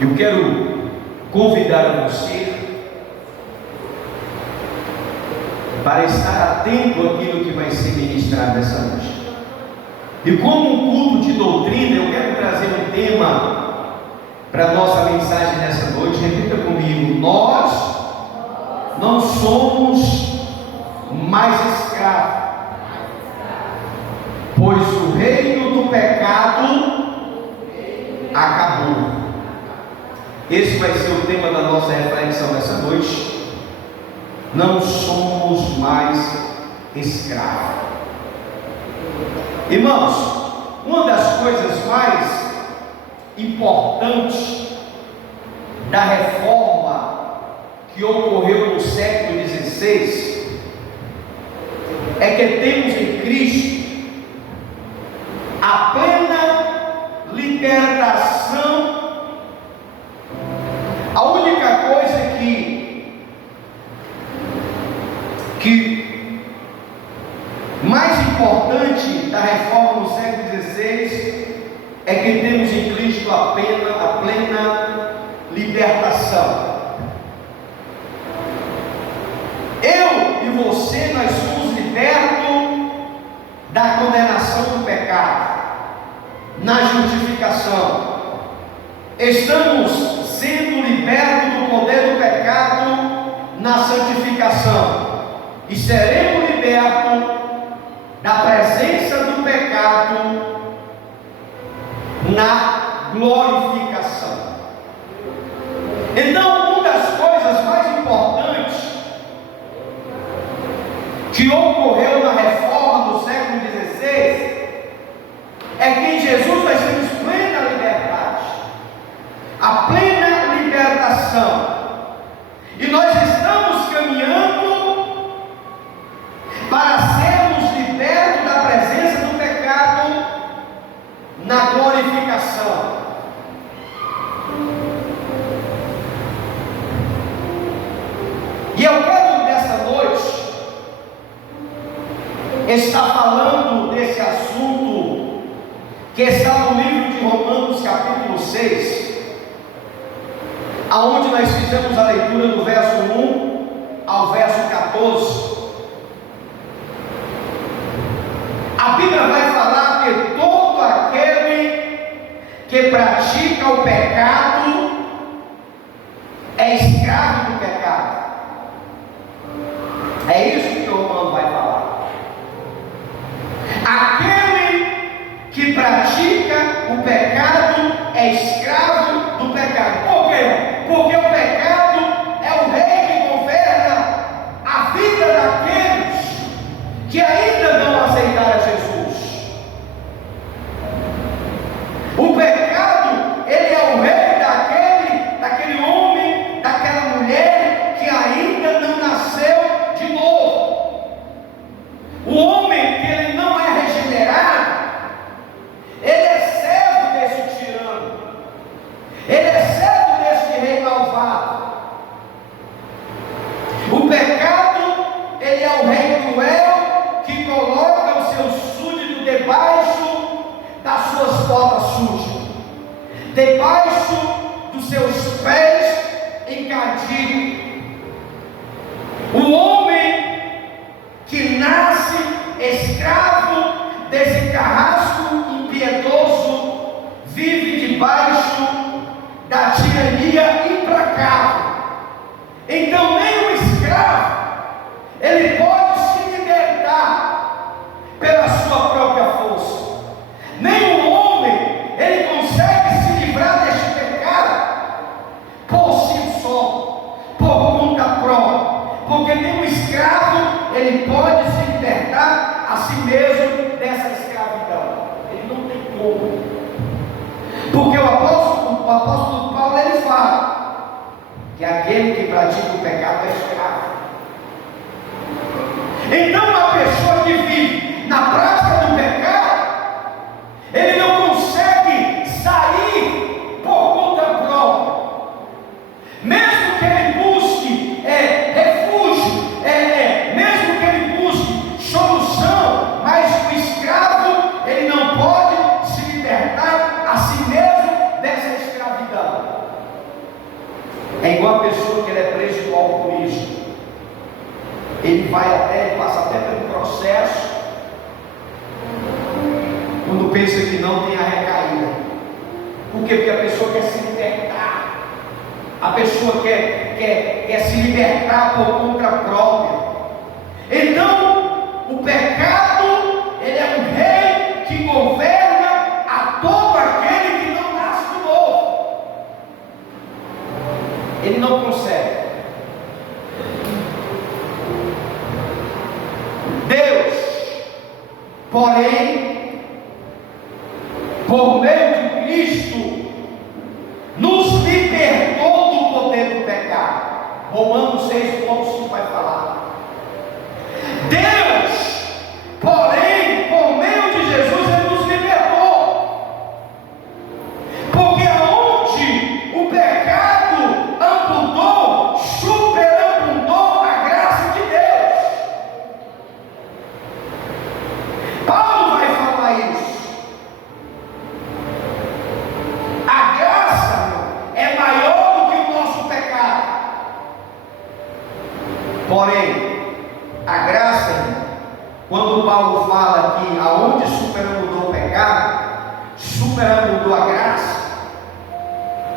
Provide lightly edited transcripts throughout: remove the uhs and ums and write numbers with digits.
Eu quero convidar a você para estar atento àquilo que vai ser ministrado essa noite. E como um culto de doutrina, eu quero trazer um tema para a nossa mensagem nessa noite. Repita comigo: nós não somos mais escravos, pois o reino do pecado acabou. Esse vai ser o tema da nossa reflexão nessa noite. Não somos mais escravos. Irmãos, uma das coisas mais importantes da reforma que ocorreu no século XVI é que temos em Cristo a plena libertação. A única coisa que mais importante da reforma no século XVI é que temos em Cristo a plena libertação. Eu e você, nós somos libertos da condenação do pecado, na justificação. Estamos sendo libertos do poder do pecado na santificação. E seremos libertos da presença do pecado na glorificação. Então, uma das coisas mais importantes que ocorreu na reforma do século XVI é que em Jesus nós temos plena liberdade, a plena libertação, e nós estamos caminhando para sermos libertos da presença do pecado na glorificação. E eu quero nessa noite estar falando desse assunto que está no livro de Romanos capítulo 6, aonde nós fizemos a leitura do verso 1 ao verso 14. A Bíblia vai falar que todo aquele que pratica o pecado é escravo do pecado. É isso que o Romano vai falar. Aquele que pratica o pecado é escravo do pecado. Por quê? Porque o pecado é o rei que governa a vida daqueles que ainda não aceitaram Jesus. O pecado, ele é o rei daquele homem, daquela mulher que ainda não nasceu de novo. O homem que ele não é regenerado, ele é servo desse tirano, ele é servo desse rei malvado. O pecado, ele é o rei cruel que coloca os seus súditos debaixo das suas botas sujas, debaixo dos seus pés encadidos. O homem que nasce escravo desse carrasco impiedoso vive debaixo da tirania implacável. Então nem o escravo ele pode se libertar pela sua própria força, nem o homem ele consegue se livrar deste pecado por si só, por conta própria, porque nem o escravo ele pode se libertar a si mesmo dessa escravidão. Ele não tem como, porque o apóstolo Paulo ele fala que aquele que pratica o pecado é escravo. Então uma pessoa que vive na prática do pecado, ele não consegue sair por conta própria, mesmo que ele busque refúgio, mesmo que ele busque solução, mas o escravo ele não pode se libertar a si mesmo dessa escravidão. ele passa até pelo processo. Quando pensa que não, tem a recaída. Por quê? Porque a pessoa quer se libertar. A pessoa quer se libertar por conta própria. Então, o pecado, ele é um rei que governa a todo aquele que não nasce de novo. Ele não consegue. Deus, porém, por meio de Cristo, nos libertou do poder do pecado. Romanos 6,5 vai falar. Deus, porém, por meio de Jesus, Ele nos libertou. Porque onde o pecado amputou, superamputou a graça de Deus. Paulo vai falar isso. A graça é maior do que o nosso pecado. Porém, a graça, quando Paulo fala que aonde superamputou o pecado, superamputou a graça,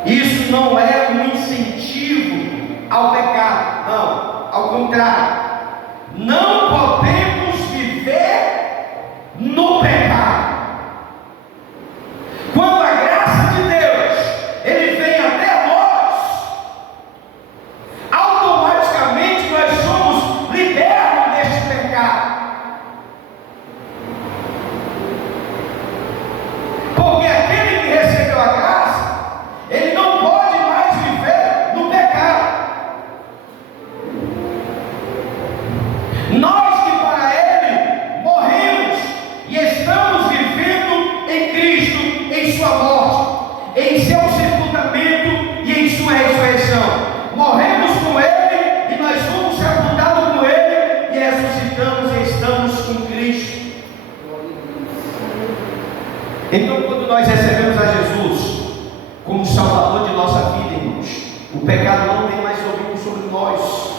isso não é um incentivo ao pecado, não, ao contrário, não podemos viver no pecado. Quando a graça de Deus, Ele vem até nós, automaticamente nós somos libertos deste pecado. Porque aquele que recebeu a graça, ele não pode mais viver no pecado. Nós que para Ele morremos e estamos vivendo em Cristo, em Sua morte, em Seu sepultamento e em Sua ressurreição. Morremos com Ele e nós fomos sepultados com Ele e ressuscitamos e estamos com Cristo. Então, quando nós recebemos a Jesus como Salvador de nossa vida, irmãos, o pecado não tem mais domínio sobre nós.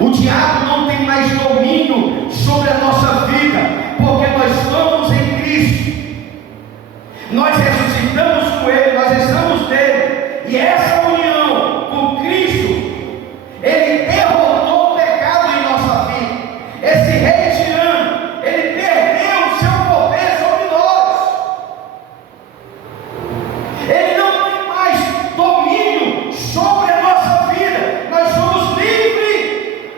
O diabo não tem mais domínio sobre a nossa vida, porque nós estamos em Cristo. Nós ressuscitamos com Ele, nós estamos nele, e essa união com Cristo, Ele derrotou o pecado em nossa vida. Esse rei tirano, ele perdeu o seu poder sobre nós. Ele não tem mais domínio sobre a nossa vida. Nós somos livres.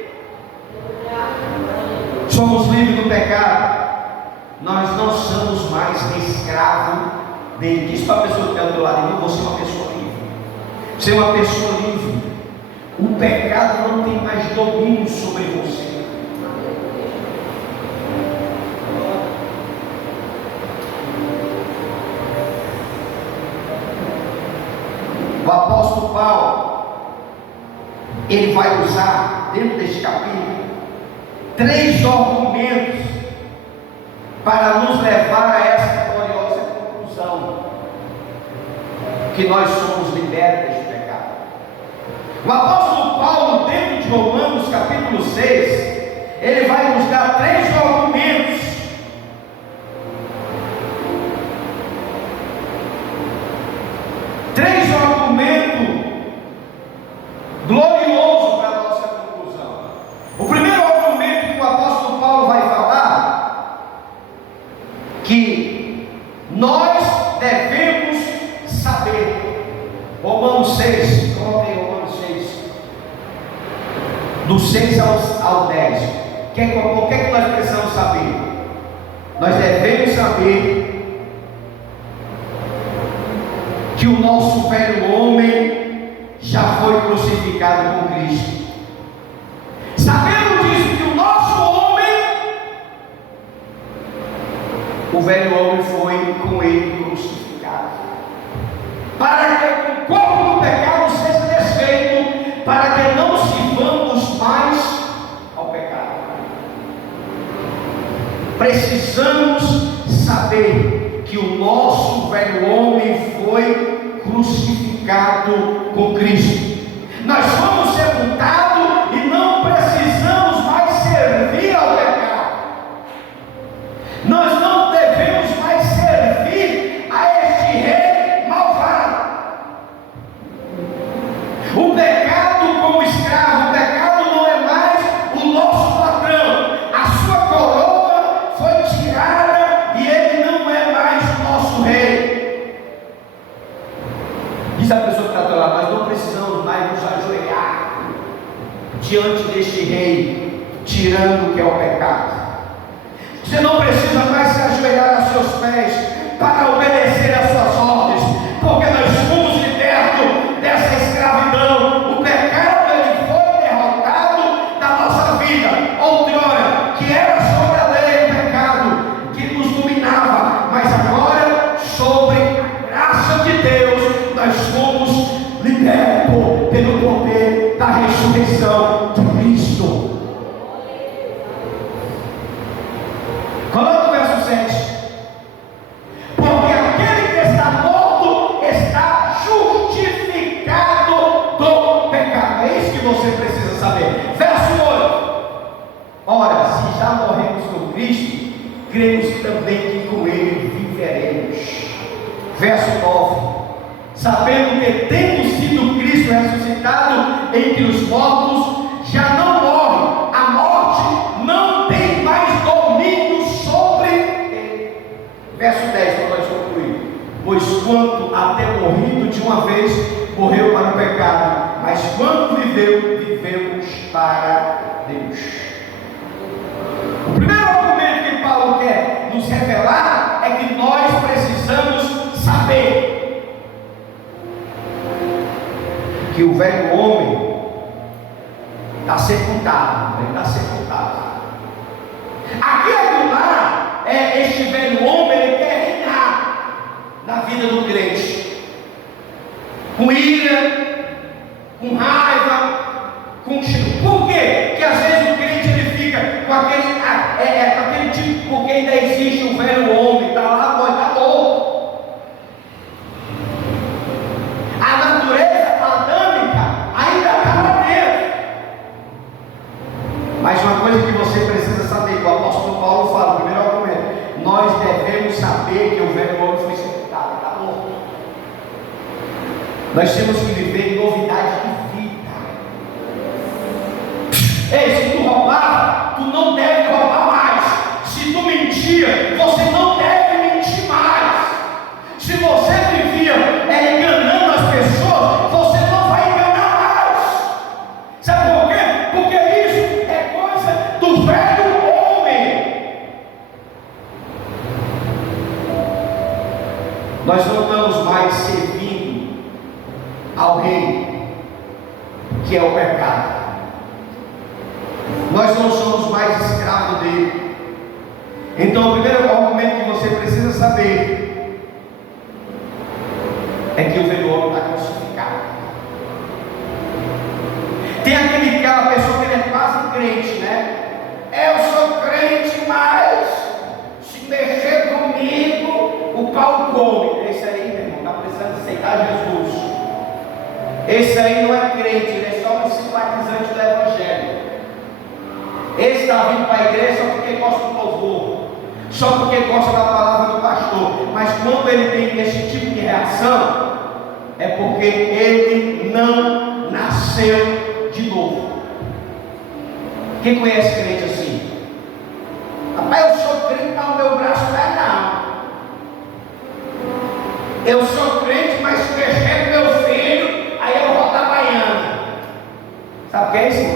Somos livres do pecado. Nós não somos mais escravos dele. Diz para a pessoa que está do lado de mim: você é uma pessoa livre. Você é uma pessoa livre. O pecado não tem mais domínio sobre você. O apóstolo Paulo, ele vai usar dentro deste capítulo 3 argumentos para nos levar a essa gloriosa conclusão, que nós somos libertos deste pecado. O apóstolo Paulo, dentro de Romanos capítulo 6, ele vai nos dar 3 argumentos glorioso para a nossa conclusão. O primeiro argumento que o apóstolo Paulo vai falar, que nós devemos saber. Romanos 6, coloca aí Romanos 6, do 6 ao 10. O que é que nós precisamos saber? Nós devemos saber que o nosso velho homem já foi crucificado com Cristo. Sabemos disso, que o nosso homem, o velho homem foi com ele crucificado, para que o corpo do pecado seja desfeito, para que não sirvamos mais ao pecado. Precisamos saber que o nosso velho homem foi crucificado com Cristo. Nós fomos sepultados e Diz a pessoa que está do lado: nós não precisamos mais nos ajoelhar diante deste rei, tirando o que é o pecado. Você não precisa mais se ajoelhar a seus pés para obedecer às suas ordens, porque nós fomos libertos dessa escravidão. O pecado, ele foi derrotado da nossa vida. Outrora, que era sobre a lei o pecado que nos dominava, mas agora, sobre a graça de Deus, nós fomos libertos pelo poder da ressurreição de Cristo. Coloca o verso 7. Porque aquele que está morto está justificado do pecado. É isso que você precisa saber. Verso 8. Ora, se já morremos com Cristo, cremos também que com Ele viveremos. Verso 9. Sabendo que, tendo sido Cristo ressuscitado entre os mortos, já não morre. A morte não tem mais domínio sobre ele. Verso 10, para nós concluir. Pois quanto até morrido de uma vez, morreu para o pecado, mas quando viveu, vivemos para Deus. O primeiro argumento que Paulo quer nos revelar é que nós precisamos saber que o velho homem está sepultado. Ele está sepultado. Aquele lá, este velho homem, ele quer reinar na vida do crente, com ira, com raiva, com chico. Por quê? Porque às vezes o crente ele fica com aquele tipo, porque ainda existe um velho homem, está lá, está morto. A natureza adâmica ainda está lá dentro. Mas uma coisa que você precisa saber, que o apóstolo Paulo fala, o primeiro argumento: nós devemos saber que o velho homem foi sepultado, está morto. Nós temos que viver em novidade de vida. Ei, se tu roubar, tu não deve roubar mais. Se tu mentir, você não deve mentir mais. Se você vivia enganando as pessoas, você não vai enganar mais. Sabe por quê? Porque isso é coisa do velho homem. Nós não estamos mais servindo ao rei, que é o pecado. Nós não somos mais escravos dele. Então o primeiro argumento que você precisa saber é que o velho homem está crucificado. Tem aquela pessoa que ele é quase crente, né? Eu sou crente, mas se mexer comigo, o pau come. Esse aí, meu irmão, está precisando aceitar Jesus. Esse aí não é crente, ele é só um simpatizante do Evangelho. Esse está vindo para a igreja só porque gosta do louvor, só porque gosta da palavra do pastor. Mas quando ele tem esse tipo de reação, é porque ele não nasceu de novo. Quem conhece crente assim? Rapaz, eu sou crente, mas o meu braço não é não. Eu sou crente, mas se mexer com meu filho, aí eu vou dar baiana. Sabe o que é isso?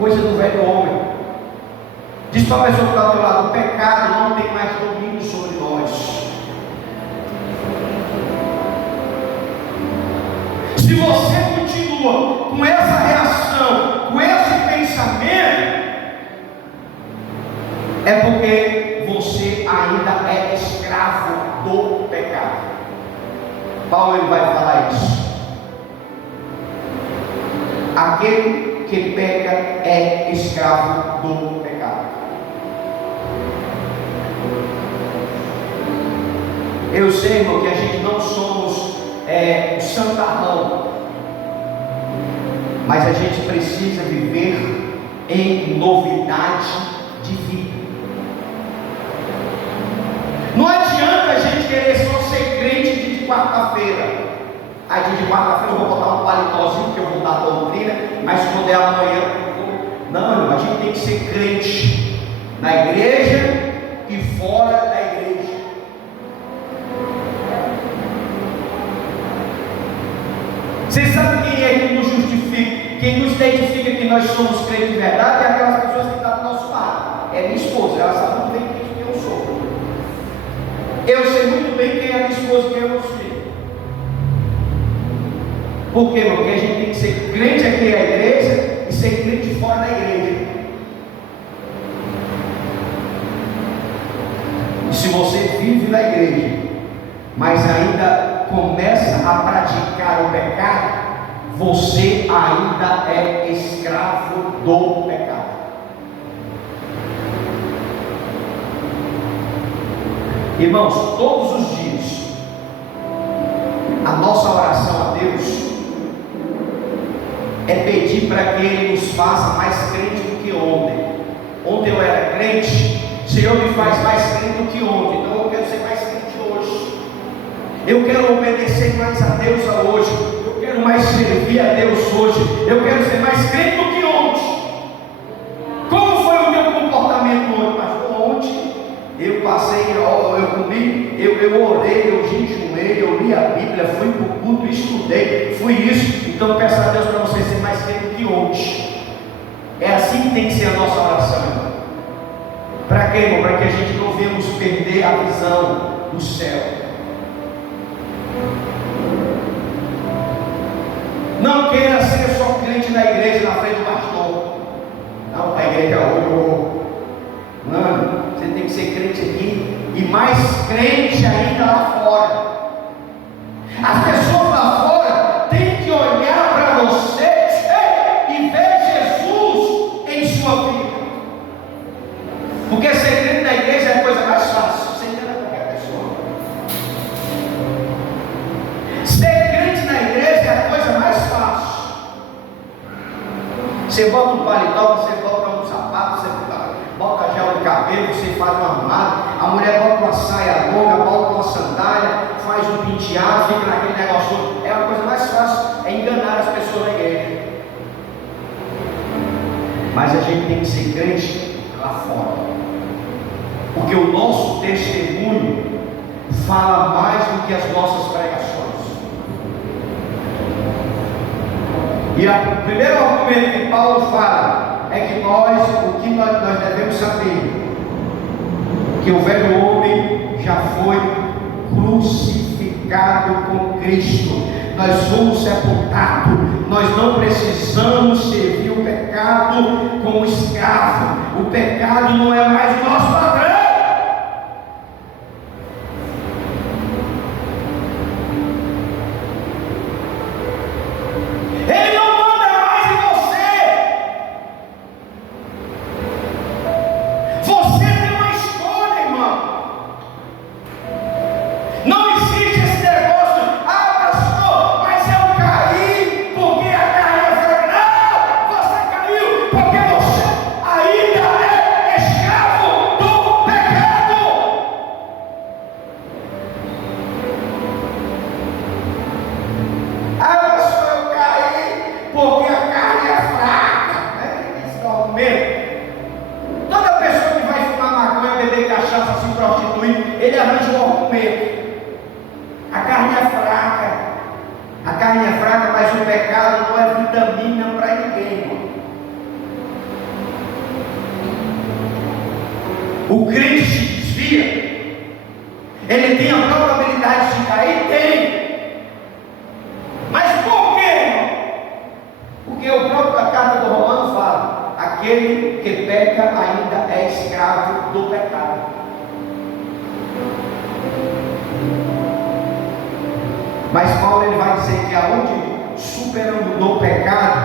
Coisa do velho homem. Diz para a pessoa que está do lado: o pecado não tem mais domínio sobre nós. Se você continua com essa reação, com esse pensamento, é porque você ainda é escravo do pecado. Paulo ele vai falar isso. Aquele que peca é escravo do pecado. Eu sei, irmão, que a gente não somos o santarrão, mas a gente precisa viver em novidade de vida. Não adianta a gente querer só ser crente de quarta-feira. Aí de quarta-feira eu vou botar um paletózinho porque eu vou dar a doutrina, mas quando é amanhã eu vou. Não, irmão, a gente tem que ser crente na igreja e fora da igreja. Você sabe quem é que nos justifica, quem nos identifica que nós somos crentes de verdade? É aquelas pessoas que estão do nosso lado. É minha esposa, ela sabe muito bem quem eu sou. Eu sei muito bem quem é a minha esposa e quem é o nosso filho. Por quê? Porque a gente tem que ser crente aqui na igreja e ser crente fora da igreja. E se você vive na igreja, mas ainda começa a praticar o pecado, você ainda é escravo do pecado. Irmãos, todos os dias, a nossa oração a Deus é pedir para que Ele nos faça mais crente do que ontem. Ontem eu era crente, o Senhor me faz mais crente do que ontem, então eu quero ser mais crente hoje. Eu quero obedecer mais a Deus hoje. Eu quero mais servir a Deus hoje. Eu quero ser mais crente do que ontem. Como foi o meu comportamento hoje? Pastor, ontem eu passei, eu comi, eu orei, eu jejuei, eu li a Bíblia, fui para o culto, estudei, fui isso. Então peço a Deus para você ser mais crente do que ontem. É assim que tem que ser a nossa oração. Para quê, irmão? Para que a gente não venhamos perder a visão do céu. Não queira ser só crente na igreja, na frente do pastor. Não, para a igreja hoje. Não, você tem que ser crente aqui e mais crente ainda lá fora. As pessoas lá fora têm que olhar para você e ver Jesus em sua vida. Porque ser crente na igreja é a coisa mais fácil. Você entende qualquer pessoa. Ser crente na igreja é a coisa mais fácil. Você bota um paletó, você bota um sapato, você bota gel no cabelo, você faz uma arrumada, a mulher bota uma saia longa, bota uma sandália, faz um penteado, fica naquele negócio. É a coisa mais fácil, é enganar as pessoas na igreja. Mas a gente tem que ser crente lá fora. Porque o nosso testemunho fala mais do que as nossas pregações. E o primeiro argumento que Paulo fala é que o que nós devemos saber, que o velho homem já foi crucificado com Cristo. Nós fomos sepultados. Nós não precisamos servir o pecado como escravo. O pecado não é mais o nosso padrão. Ele não manda mais em você. Você tem uma escolha, irmão. Não existe esse negócio, pastor, mas eu caí porque a carne é fraca. Não, você caiu porque você ainda é escravo do pecado. Pastor, eu caí porque a carne é fraca. Esse é o argumento. Toda pessoa que vai fumar maconha, beber cachaça, se prostituir, ele arranja um argumento. A carne é fraca. A carne é fraca, mas o pecado não é vitamina para ninguém, irmão. O crente se desvia. Ele tem a probabilidade de cair? Tem. Mas por quê, irmão? Porque o próprio carta do Romano fala: aquele que peca ainda é escravo do pecado. Mas Paulo ele vai dizer que aonde superando o pecado,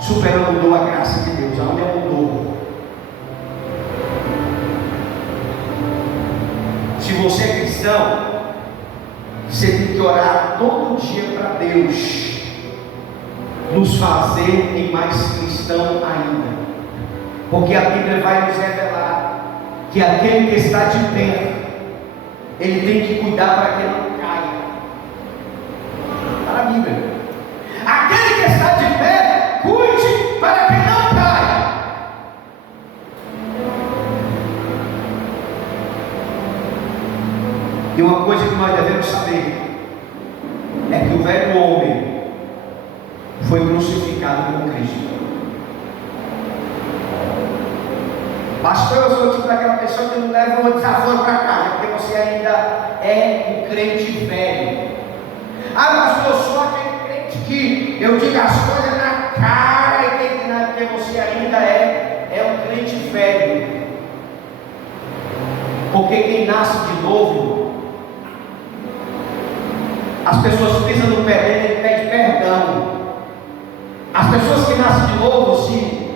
superando a graça de Deus, aonde é o novo. Se você é cristão, você tem que orar todo dia para Deus nos fazer em mais cristão ainda. Porque a Bíblia vai nos revelar que aquele que está de pé, ele tem que cuidar para que não caia. Está na Bíblia. Aquele que está de pé, cuide para que não caia. E uma coisa que nós devemos saber é que o velho homem Cristo. Pastor, eu sou o tipo daquela pessoa que não leva um desaforo para casa, porque você ainda é um crente velho. Ah, pastor, eu sou aquele crente que eu digo as coisas na cara e tem que não, porque você ainda é um crente velho. Porque quem nasce de novo, as pessoas pisam no pé dele, ele pede perdão. As pessoas que nascem de novo, se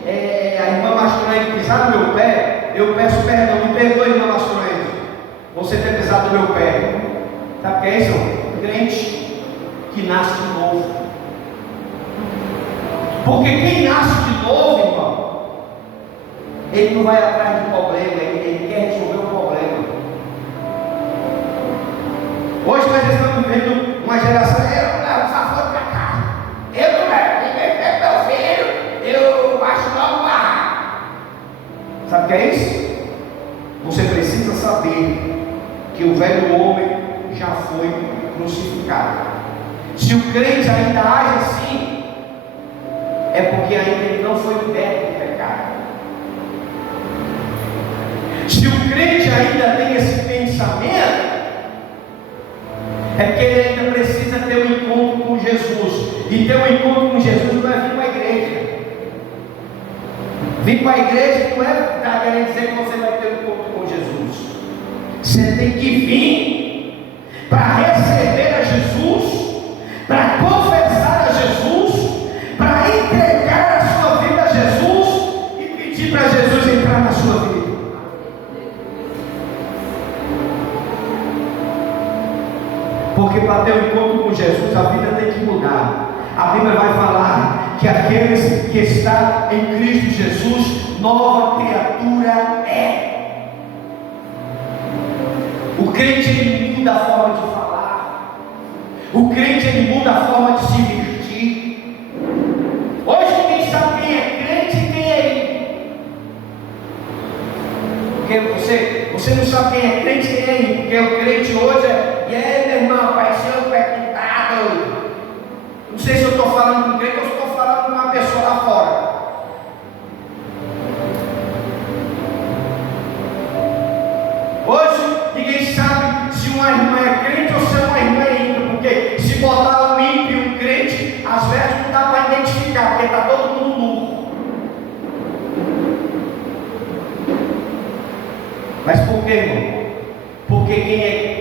a irmã Mastroene pisar no meu pé, eu peço perdão, me perdoe, irmã Mastroene, você ter pisado no meu pé. Sabe o que é isso? Crente que nasce de novo. Porque quem nasce de novo, irmão, ele não vai atrás de problema, ele quer resolver o problema. Hoje nós estamos vivendo uma geração, eu não levo desaforo para casa, eu não levo, ninguém meu filho, eu acho logo barraco. Sabe o que é isso? Você precisa saber que o velho homem já foi crucificado. Se o crente ainda age assim, é porque ainda ele não foi liberto do pecado. Se o crente ainda tem esse pensamento, é porque ele ainda precisa ter um encontro com Jesus. E ter um encontro com Jesus não é vir para a igreja. Vir para a igreja não é estar querendo dizer que você vai ter um encontro com Jesus. Você tem que vir para receber a Jesus, para confessar a Jesus, para entregar a sua vida a Jesus e pedir para Jesus entrar na sua vida. Porque para ter um encontro com Jesus, a vida tem que mudar. A Bíblia vai falar que aqueles que estão em Cristo Jesus, nova criatura é. O crente ele muda a forma de falar. O crente ele muda a forma de se vestir. Hoje ninguém sabe quem é crente e quem é ímpio. Porque você não sabe quem é crente e quem é ímpio. Porque o crente hoje meu irmão, apareceu um pecado. Não sei se eu estou falando com crente ou se estou falando com uma pessoa lá fora. Hoje ninguém sabe se uma irmã é crente ou se uma irmã é ímpia, porque se botar um ímpio e um crente, às vezes não dá para identificar, porque está todo mundo nu. Mas por quê, irmão? Porque quem é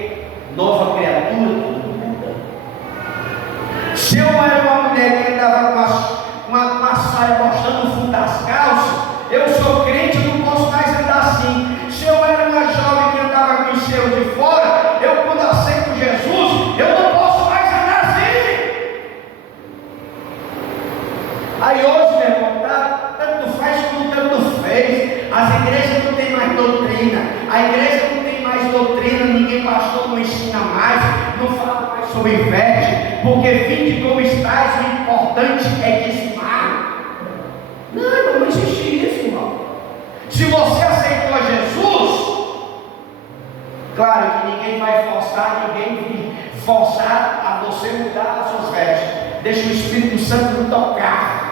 nova criatura, tudo muda. Se eu era uma mulher que andava com uma saia mostrando o fundo das calças, eu sou crente, eu não posso mais andar assim. Se eu era uma jovem que andava com o seu de fora, eu quando aceito Jesus, eu não posso mais andar assim. Aí hoje, meu irmão, tanto faz como tanto fez. As igrejas não tem mais doutrina, a igreja não tem mais doutrina, ninguém pastor não ensina mais, não fala mais sobre inveja, porque vinde como estás, o importante é dizimar. Não, irmão, não existe isso, irmão. Se você aceitou Jesus, claro que ninguém vai forçar a você mudar as suas vestes. Deixa o Espírito Santo me tocar.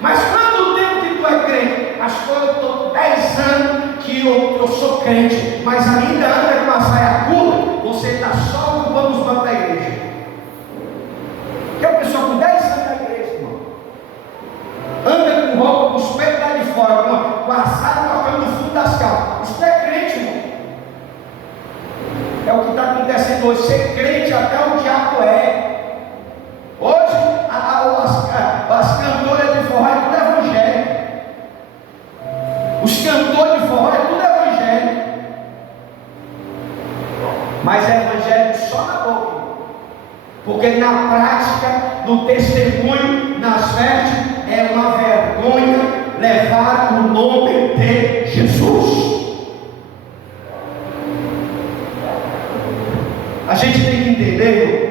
Mas quando o tempo que tu é crente, as coisas, eu estou 10 anos que eu sou crente, mas ainda anda com uma saia curta, você está só ocupando os bancos da igreja. Que é uma pessoa com 10 anos da igreja, irmão, anda com roupa, com os peitos lá de fora, com a saia tocando no fundo das calças. Isso não é crente, irmão. É o que está acontecendo hoje. Ser crente até o diabo é. Hoje as cantoras de forró é tudo evangélico. Os cantores de forró é tudo evangélico. Mas é evangélico só na boca. Porque na prática, no testemunho, nas vestes, é uma vergonha levar o nome de Jesus. A gente tem que entender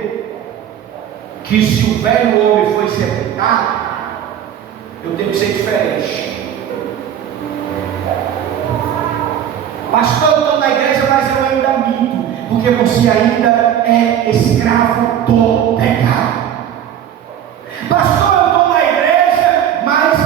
que se o velho homem foi sepultado, eu tenho que ser diferente. Pastor, eu estou na igreja, mas eu ainda minto, porque você ainda é escravo do pecado. Pastor, eu estou na igreja, mas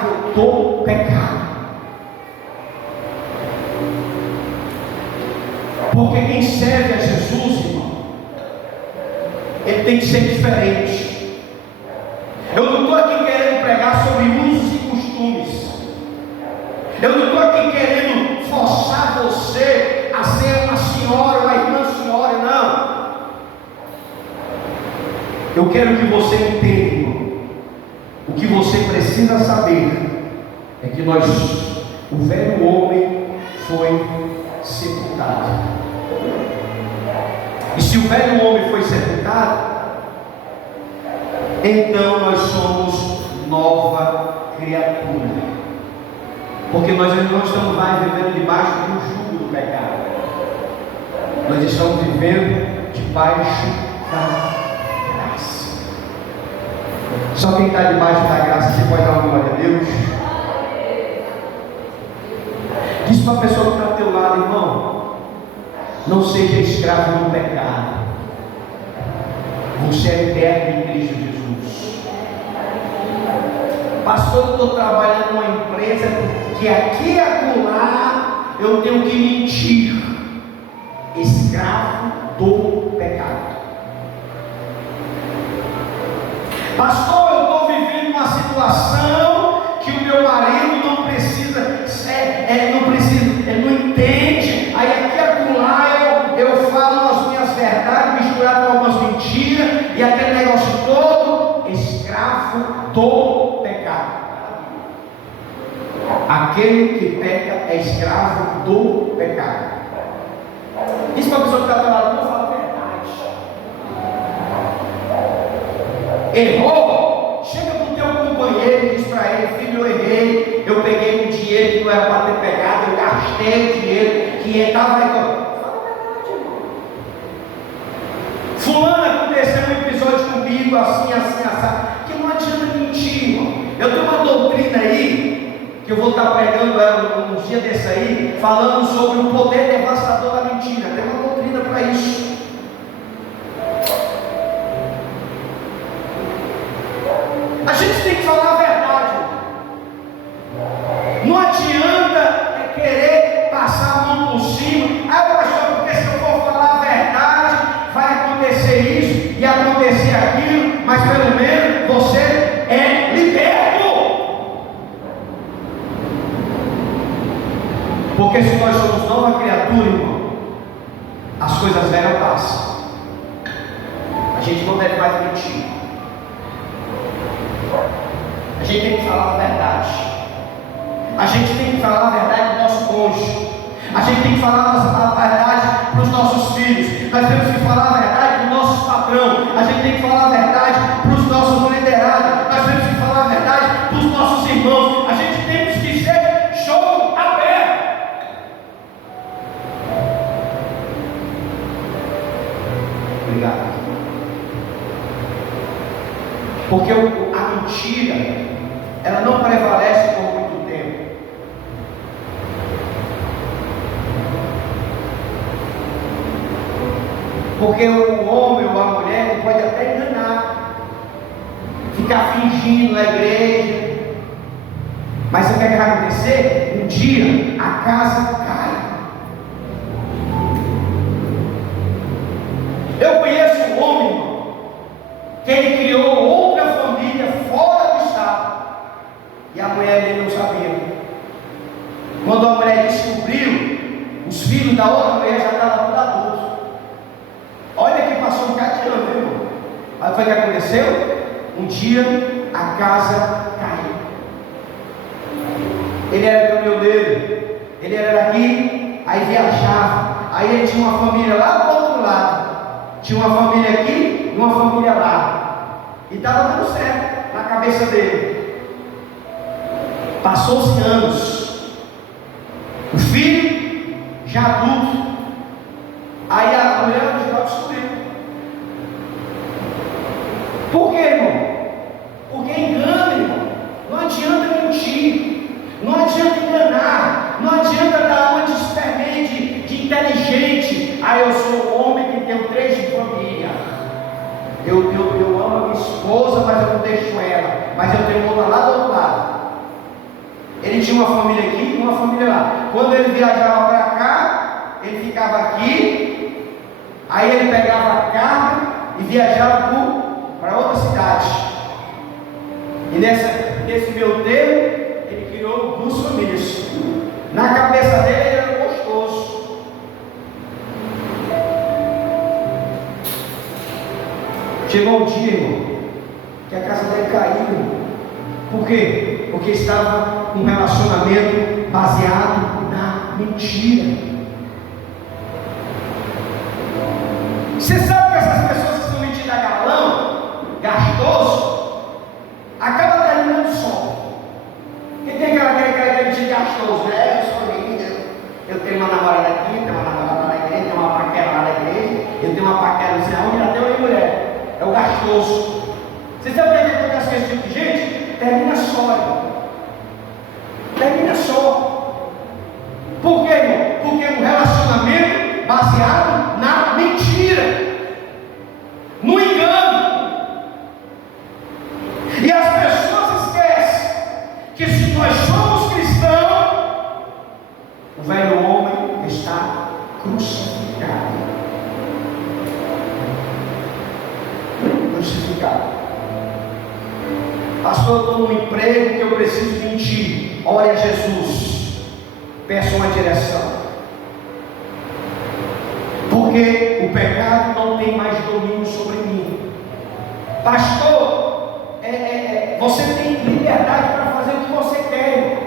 escravo do pecado. Porque quem serve a Jesus, irmão, ele tem que ser diferente. Eu não estou aqui querendo pregar sobre usos e costumes. Eu não estou aqui querendo forçar você a ser uma senhora, uma irmã senhora, não. Eu quero que você entenda, irmão. O que você precisa saber é que o velho homem foi sepultado. E se o velho homem foi sepultado, então nós somos nova criatura. Porque nós não estamos mais vivendo debaixo do jugo do pecado. Nós estamos vivendo debaixo da graça. Só quem está debaixo da graça, você pode dar uma glória a Deus? Diz para a pessoa que está ao teu lado, irmão, não seja escravo do pecado. Você é liberto em Cristo Jesus. Pastor, eu estou trabalhando numa empresa que aqui e acolá eu tenho que mentir. Escravo do pecado. Pastor, eu estou vivendo uma situação que o meu marido não precisa, ele não entende. Aí aqui e acolá eu falo as minhas verdades misturado com algumas mentiras e aquele negócio todo. Escravo do pecado. Aquele que peca é escravo do pecado. Diz para a pessoa que está do lado, não fala a verdade. Errou? Chega para o teu companheiro e diz para ele: filho, eu errei, eu peguei um dinheiro que não era para ter pegado, eu gastei o dinheiro que estava aí. Fala a verdade, irmão. Fulano, aconteceu um episódio comigo, assim, que não adianta mentir, irmão. Eu tenho uma doutrina aí, que eu vou estar pregando ela uns dias desse aí, falando sobre o poder devastador da mentira. Tem uma doutrina para isso. A gente tem que falar a verdade. Não adianta querer passar a mão por cima. Pastor, porque se eu for falar a verdade, vai acontecer isso e acontecer aquilo, mas pelo menos você é liberto. Porque se nós somos nova criatura, irmão, as coisas velhas passam. A gente não deve mais mentir. A gente tem que falar a verdade. A gente tem que falar a verdade para o nosso cônjuge. A gente tem que falar a verdade para os nossos filhos. Nós temos que falar a verdade para os nossos patrões. A gente tem que falar a verdade para os nossos liderados. Nós temos que falar a verdade para os nossos irmãos. A gente tem que ser show aberto. Obrigado. Porque a mentira, ela não prevalece por muito tempo. Porque o homem ou a mulher, ele pode até enganar, ficar fingindo na igreja, mas o que vai acontecer? Um dia a casa cai. Eu conheço um homem que ele criou outra família fora do estado, e a mulher dele não sabia. Quando a mulher descobriu, os filhos da outra mulher já estavam tudo adultos. Olha que passou um bocado de ano, viu, irmão? Aí foi o que aconteceu? Um dia a casa caiu. Ele era caminhoneiro, ele era daqui, aí viajava, aí ele tinha uma família lá do outro lado, tinha uma família aqui e uma família lá, e estava dando certo na cabeça dele. Passou-se anos, o filho já adulto, aí a mulher já descobriu. Por quê, irmão? Porque engana, irmão. Não adianta mentir, não adianta enganar, não adianta dar uma de experiente, de inteligente. Eu sou um homem que tenho 3 de família. Eu amo a minha esposa, mas eu não deixo ela. Mas eu tenho outra lá do outro lado. Ele tinha uma família aqui e uma família lá. Quando ele viajava para cá, ele ficava aqui, aí ele pegava a carga e viajava para outra cidade. E nesse meu tempo, ele criou 2 famílias. Na cabeça dele ele era gostoso. Chegou um dia, irmão, que a casa dele caiu. Por quê? Porque estava um relacionamento baseado na mentira. Você sabe que essas pessoas que são metidas a galão, gastoso, acaba terminando só. Quem tem aquele de gastoso, né? Eu sou linda, eu tenho uma namorada aqui, tenho uma namorada na igreja, tenho uma paquera lá na igreja, eu tenho uma paquera não sei aonde, até uma mulher. É o gastoso. Você sabe o que acontece com esse tipo de gente? Termina só, irmão. Termina só. Por quê, irmão? Porque é um relacionamento baseado na mentira, no engano. E as pessoas esquecem que se nós somos cristãos, o velho homem está crucificado. Crucificado. Pastor, eu estou num emprego que eu preciso mentir. Ore a Jesus, peça uma direção, porque o pecado não tem mais domínio sobre mim. Pastor, você tem liberdade para fazer o que você quer.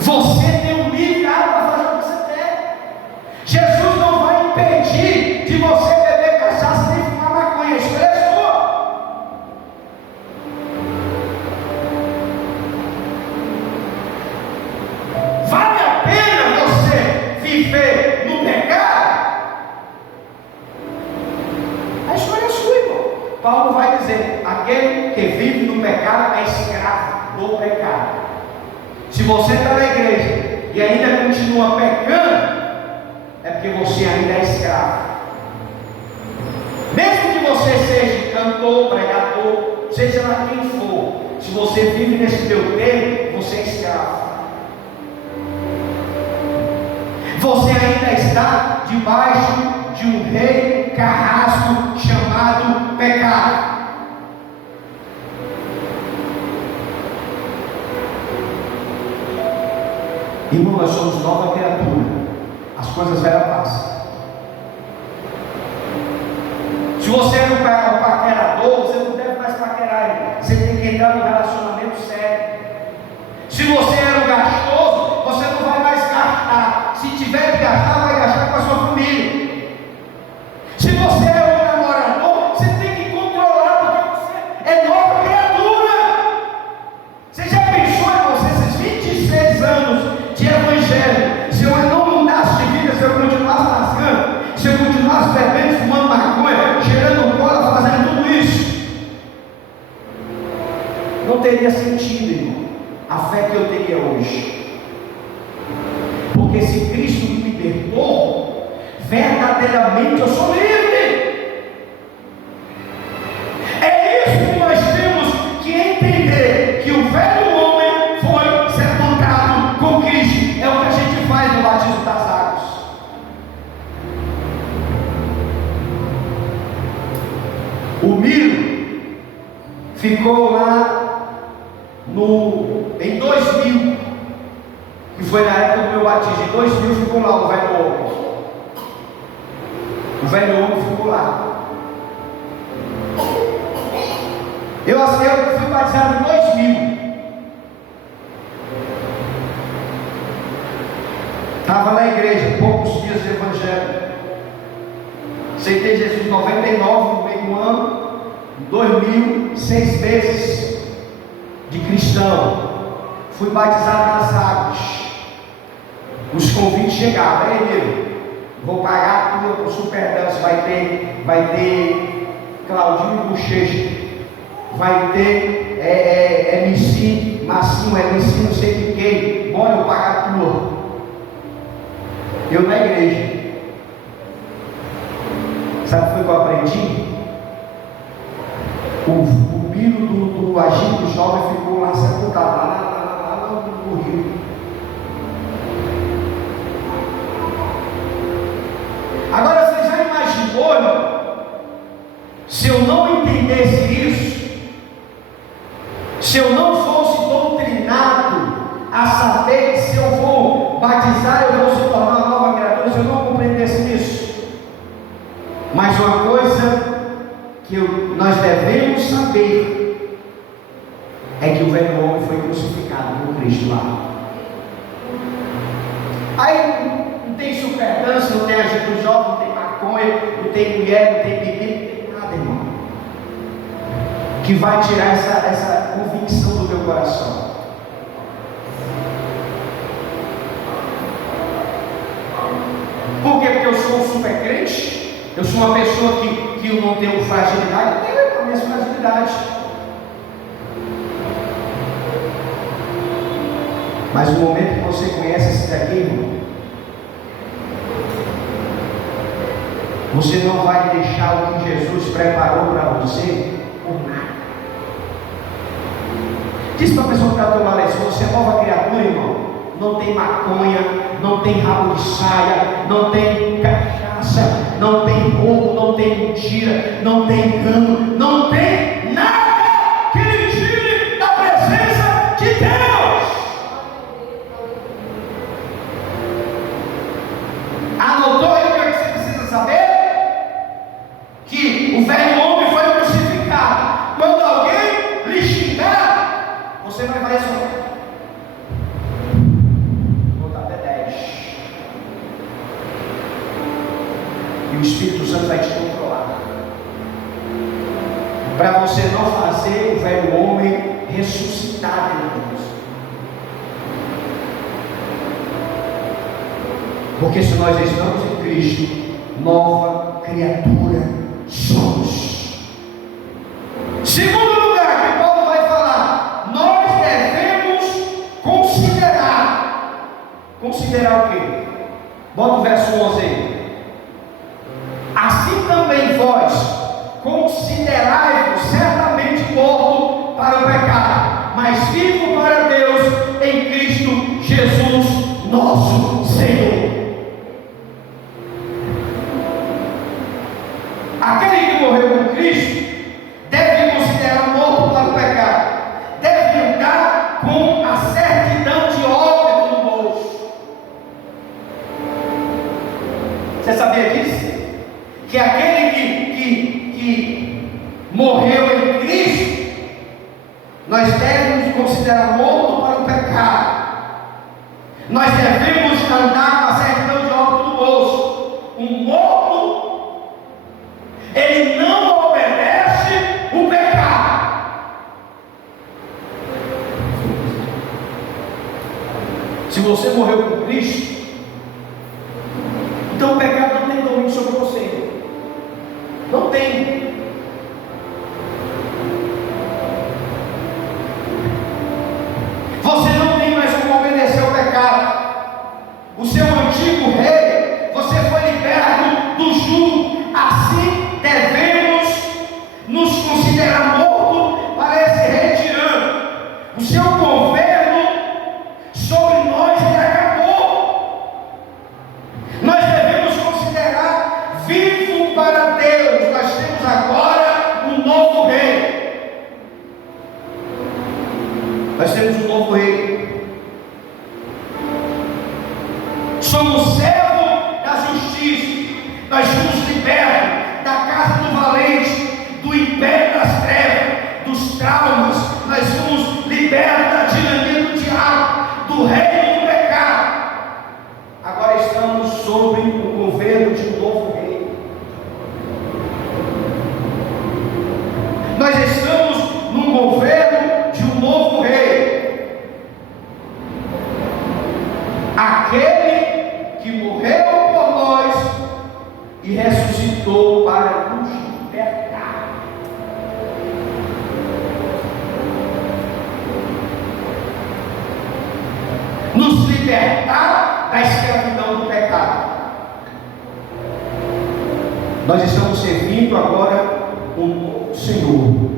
Você tem um livre para fazer o que você quer. Jesus não vai impedir de você beber cachaça nem fumar maconha. Isso é sua. Vale a pena você viver no pecado? A escolha é sua, irmão. Paulo vai dizer: aquele que vive no pecado é escravo do pecado. Se você está na igreja e ainda continua pecando, é porque você ainda é escravo. Mesmo que você seja cantor, pregador, seja lá quem for, se você vive nesse teu tempo, você é escravo. Você ainda está debaixo de um rei carrasco chamado pecado. Irmão, nós somos nova criatura. As coisas velhas passam. Se você era um paquerador, você não deve mais paquerar, irmão. Você tem que entrar no relacionamento sério. Se você era um gastoso, você não vai mais gastar. Se tiver que gastar, vai gastar com a sua família. Se você é um namorador, você tem que controlar, porque você é nova criatura. Você já pensou em você, esses 26 anos de evangelho, se eu não mudasse de vida, se eu continuasse lascando, se eu continuasse bebendo, fumando maconha, cheirando cola, fazendo tudo isso, não teria sentido, irmão, a fé que eu teria hoje. Porque se Cristo me libertou, verdadeiramente eu sou livre. É isso que nós temos que entender, que o velho homem foi sepultado com Cristo. É o que a gente faz no batismo das águas. O Miro ficou lá em 2000, que foi na época do meu batismo. Em 2000 ficou lá o velho homem. O velho homem ficou lá. Eu fui batizado em 2000. Estava na igreja, poucos dias de evangelho. Aceitei Jesus em 99, no meio do ano. Em 2000, 6 meses de cristão. Fui batizado nas águas. Os convites chegavam. Ei, meu, vou pagar a tua para o Super Dance. Vai ter Claudinho Bochecha. Vai ter MC Massinho, MC não sei de quem. Bora eu pagar a tua. Eu na igreja. Sabe o que eu aprendi? O piro do agito jovem ficou lá sepultado, lá no rio. Agora você já imaginou, irmão, se eu não entendesse isso, se eu não fosse doutrinado a saber que se eu vou batizar eu vou se tornar uma nova criatura, se eu não compreendesse isso? Mas uma coisa que nós devemos saber é que o velho homem foi crucificado por Cristo lá. Aí não tem superdança, não tem agito jovem, não tem maconha, não tem mulher, não tem bebida, não tem nada, irmão, que vai tirar essa convicção do meu coração. Por quê? Porque eu sou um super crente, eu sou uma pessoa que eu não tenho fragilidade, eu tenho a minha fragilidade. Mas no momento que você conhece esse daqui, irmão, você não vai deixar o que Jesus preparou para você por nada. Diz para a pessoa que está ao teu lado, se você é nova criatura, irmão, não tem maconha, não tem rabo de saia, não tem cachaça, não tem roubo, não tem mentira, não tem engano, não tem nada que lhe tire da presença de Deus. Anotou aí o que você precisa saber? Que o velho homem foi crucificado. Quando alguém lhe xingar, você vai fazer isso. Vou botar até 10. E o Espírito Santo vai te controlar, para você não fazer o velho homem ressuscitar em Deus. Porque se nós estamos em Cristo, nova criatura somos. Segundo lugar que Paulo vai falar, nós devemos considerar. Considerar o quê? Bota o verso 11 aí. Assim também vós considerai-vos certamente morto para o pecado, mas vivo para Deus em Cristo Jesus, nosso Senhor. Aquele que morreu com Cristo deve considerar morto para o pecado, deve andar com a certidão de ordem no bolso. Você sabia disso? Que aquele que morreu em Cristo, nós devemos considerar morto para o pecado. Nós devemos andar com a certidão de ordem no bolso. Um morto, ele não obedece o pecado. Se você morreu com Cristo, então o pecado não tem domínio sobre você. Não tem. Você não tem mais como obedecer ao pecado. O seu antigo rei, você foi liberto do jugo. Assim devemos nos considerar mortos para esse rei tirano. O seu governo sobre nós acabou. Nós devemos considerar vivo para Deus. Nós temos agora um novo rei. Nós temos um novo rei. Somos servos da justiça. Nós fomos libertos da casa do valente, do império das trevas, dos traumas. Nós fomos libertos da tirania do diabo, do reino do pecado. Agora estamos sob o governo de um novo rei. Nós estamos num governo de um novo rei. Aquele que morreu por nós e ressuscitou para nos libertar. Nos libertar da escravidão do pecado. Nós estamos servindo agora um novo Senhor.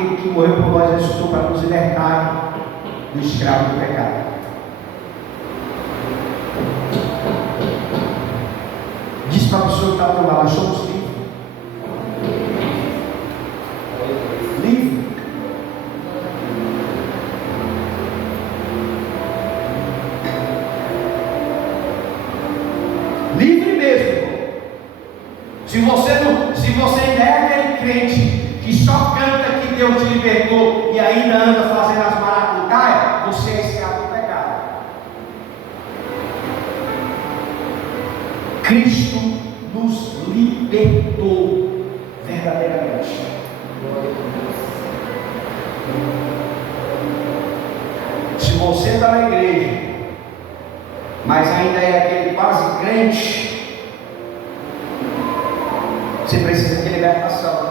aquele que morreu por nós ressuscitou para nos libertar do escravo do pecado. Diz para a pessoa que está ao teu lado: nós somos livres. Livre. Livre mesmo. Se você ainda é aquele crente que só canta que Deus te libertou e ainda anda fazendo as maracutaias, você é escravo do pecado. Cristo nos libertou verdadeiramente. Se você está na igreja, mas ainda é aquele quase crente, você precisa de libertação.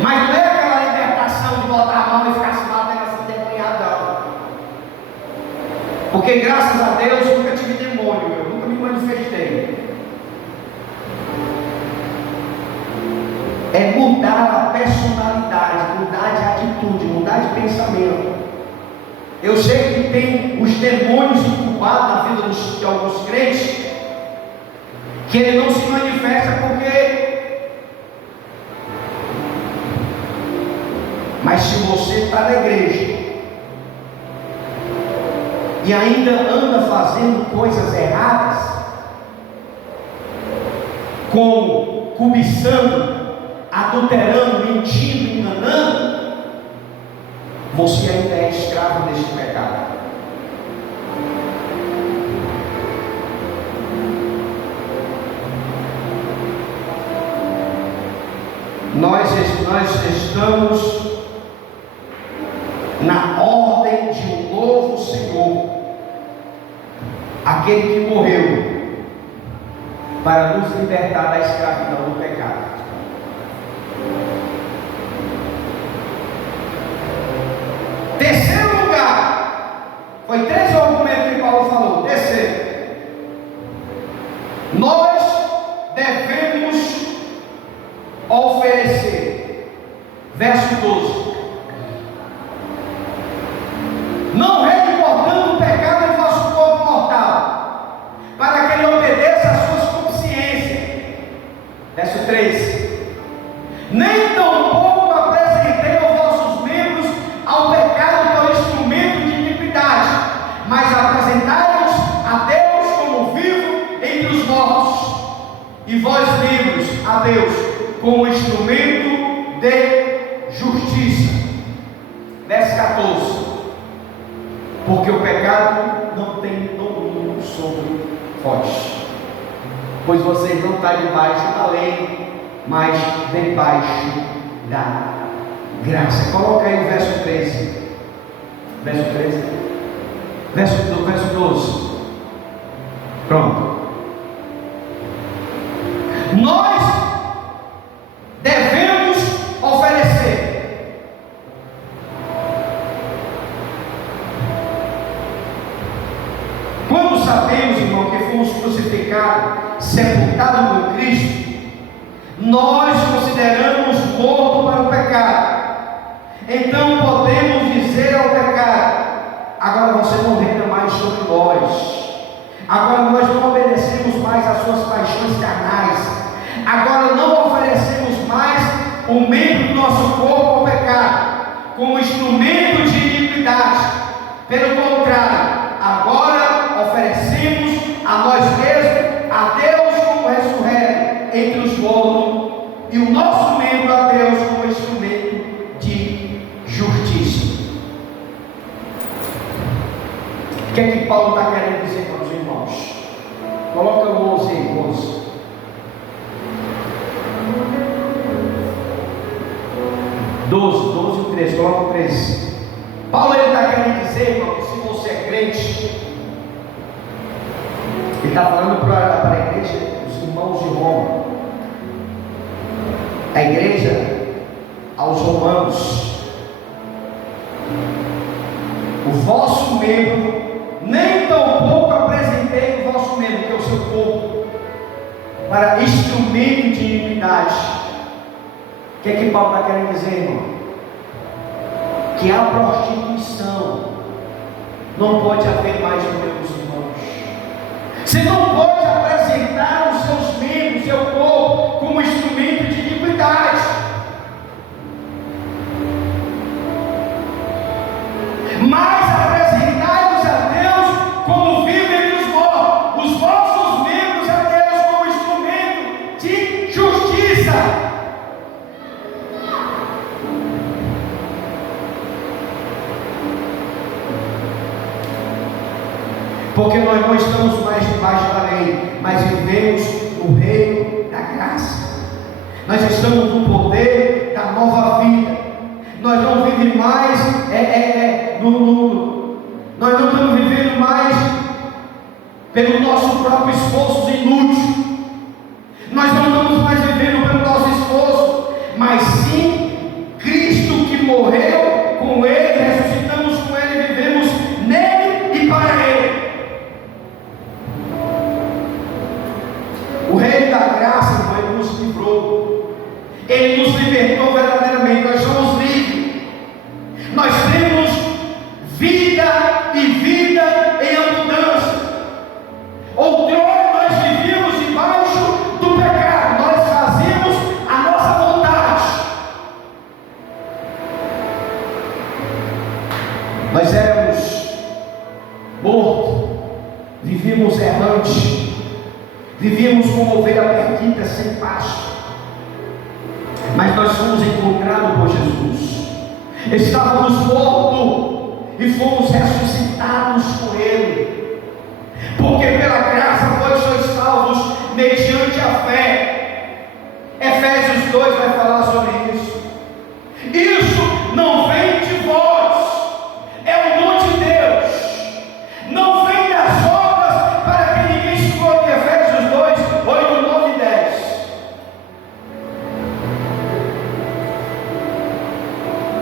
Mas não é aquela libertação de botar a mão e ficar se batendo assim demoniadão. Porque graças a Deus eu nunca tive demônio, eu nunca me manifestei. É mudar a personalidade, mudar de atitude, mudar de pensamento. Eu sei que tem os demônios incubados na vida de alguns crentes, que ele não se manifesta porque... Mas se você está na igreja e ainda anda fazendo coisas erradas, como cobiçando, adulterando, mentindo, enganando, você ainda é escravo deste pecado. Nós estamos na ordem de um novo Senhor, aquele que morreu para nos libertar da escravidão do pecado. Terceiro lugar, foi 3 argumentos que Paulo falou. Terceiro, nós devemos oferecer. Verso 12: não reimportando o pecado em vosso corpo mortal, para que ele obedeça às suas consciências. Verso 13: nem tampouco apresentei os vossos membros ao pecado por instrumento de iniquidade, mas apresentai-vos a Deus como vivo entre os mortos, e vós membros a Deus como instrumento de justiça. Verso 14: porque o pecado não tem domínio sobre vós, pois vocês não estão debaixo da lei, mas debaixo da graça. Coloca aí o verso 13. Verso 13. Verso 12. Pronto. Nós devemos oferecer. Quando sabemos, irmão, que fomos crucificados, sepultados com Cristo, nós consideramos morto para o pecado. Então podemos dizer ao pecado: agora você não reina mais sobre nós. Agora nós não obedecemos mais às suas paixões carnais. Agora não oferecemos mais o membro do nosso corpo ao pecado como instrumento de iniquidade. Pelo contrário, agora oferecemos a nós mesmos, a Deus como ressurreto entre os mortos, e o nosso membro a Deus como instrumento de justiça. O que é que Paulo está querendo dizer para os irmãos? Coloca o 11 aí, 11. Doze e 13, coloca o 13. Paulo está querendo dizer, irmão, que se você é crente, ele está falando para a igreja, os irmãos de Roma, a igreja aos romanos: o vosso membro, nem tampouco apresentei o vosso membro, que é o seu corpo, para instrumento de iniquidade, O que é que Paulo está querendo dizer, irmão? Que a prostituição não pode haver mais no meio dos irmãos. Você não pode apresentar os seus membros, seu corpo, como instrumento de iniquidade. Mas apresentai-vos a Deus como vivo entre os mortos, os vossos membros a Deus como instrumento de justiça. Porque nós não estamos mais debaixo da lei, mas vivemos no reino da graça. Nós estamos no poder da nova vida. Nós não vivemos mais nós não estamos vivendo mais pelo nosso próprio esforço inútil. Nós não estamos mais vivendo pelo nosso esforço, mas sim Cristo que morreu com Ele, ressuscitamos com Ele, vivemos nele e para Ele. O Rei da graça, irmão, Ele nos livrou, Ele nos libertou verdadeiramente. Nós somos livres, nós temos vida e vida em abundância. Outrora nós vivíamos debaixo do pecado, nós fazíamos a nossa vontade, nós éramos mortos, vivíamos errantes, vivíamos como ovelha perdida sem pasto, mas nós fomos encontrados por Jesus. Estávamos mortos e fomos ressuscitados com Ele, porque pela graça vós sois salvos mediante a fé. Efésios 2 vai falar sobre isso. Isso não vem de vós, é o dom de Deus, não vem das obras, para que ninguém se glorie. Efésios 2, 8, 9 e 10.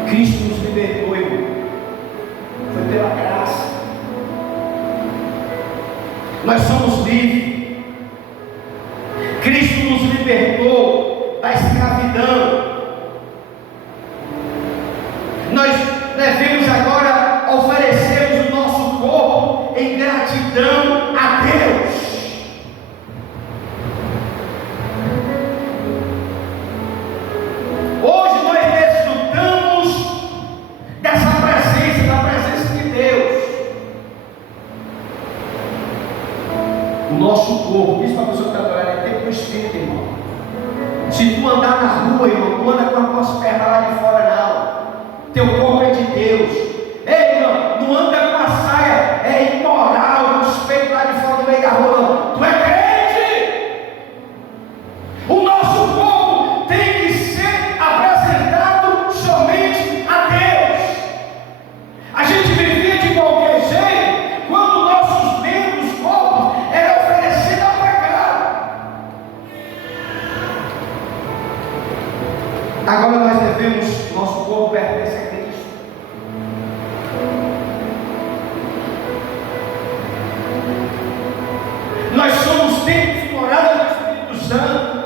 Cristo nos libertou, irmão. Foi pela graça. Nós somos livres. Cristo nos libertou da escravidão. Nós devemos agora oferecermos o nosso corpo em gratidão a Deus. Hoje nós desfrutamos dessa presença, da presença de Deus. O nosso corpo, isso para a pessoa que está trabalhando, é tempo do Espírito, irmão. Se tu andar na rua, irmão, tu anda com as tuas pernas lá de fora, não. Teu corpo é de Deus. Ei, irmão, não anda com a saia imoral, com os peitos lá de fora no meio da rua, não. Tu é crente. O nosso corpo tem que ser apresentado somente a Deus. A gente vivia de qualquer jeito quando nossos membros, corpos, eram oferecidos ao pecado. Agora nós devemos, nosso corpo pertence a Cristo. Nós somos templos e morada do Espírito Santo.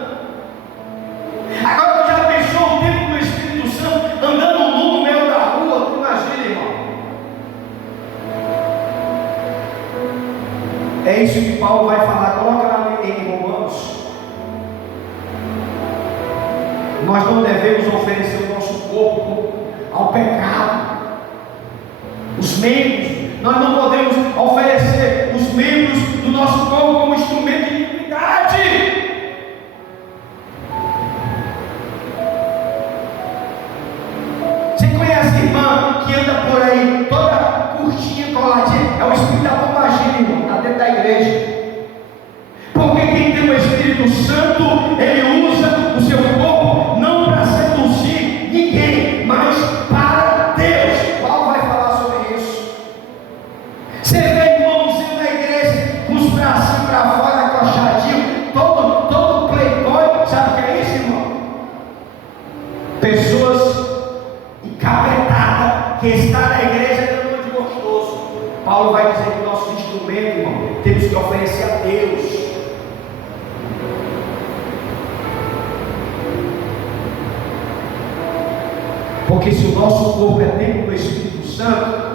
Agora tu já pensou o templo do Espírito Santo andando nu no meio da rua? Tu imagina, irmão. É isso que Paulo vai falar. Coloca lá em Romanos. Nós não devemos oferecer o nosso corpo ao pecado. Os membros, nós não podemos oferecer os membros do nosso corpo como instrumento de iniquidade. Você conhece a irmã que anda por aí toda curtinha, coladinha? É o espírito da pombagira, irmão, está dentro da igreja. Porque quem tem o Espírito Santo, ele usa o seu corpo não para seduzir ninguém, mas para Deus. Paulo vai falar sobre isso. Você vê irmãozinho na igreja com os bracinhos para fora, acochadinho, todo playboy. Sabe o que é isso, irmão? Pessoas encapetadas que está na igreja dando de gostoso. Paulo vai dizer que o nosso instrumento, irmão, temos que oferecer a Deus. Porque se o nosso corpo é templo do Espírito Santo,